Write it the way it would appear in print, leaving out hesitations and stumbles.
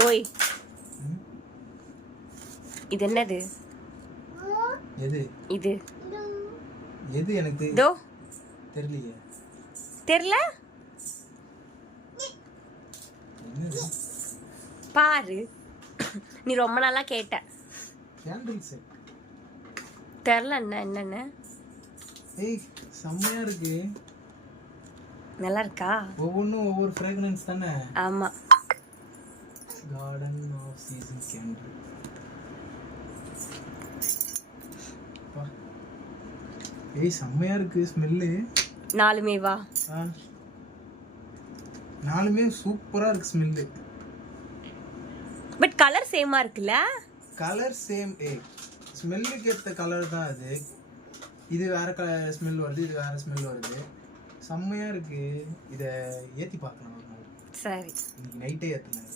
ஓய், இது என்னது? எது இது எது எனக்கு தோ தெரியலையே. தெரியல. என்னது? பாரு, நீ ரொம்ப நாளா கேட்ட. Candle set. தெரியல என்னன்னு. ஏய் செம்மையா இருக்கு. நல்லா இருக்கா? ஒவ்வொன்றும் ஒவ்வொரு ஃப்ராக்ரன்ஸ் தானே. ஆமா. Garden of season candle. ஏய் செம்மையா இருக்கு ஸ்மெல்லு. நாலுமே வா. நாலுமே சூப்பரா இருக்கு ஸ்மெல்லு. பட் கலர் சேமா இருக்குல்ல? Colour same. ஸ்மெல்லுக்கு ஏற்ற கலர் தான் அது. இது வேற கலர் ஸ்மெல் வருது, இது வேற ஸ்மெல் வருது. செம்மையா இருக்கு. இதை ஏற்றி பார்க்கலாம் ஒரு நாள். சரி, இன்னைக்கு நைட்டே ஏற்றுனேன்.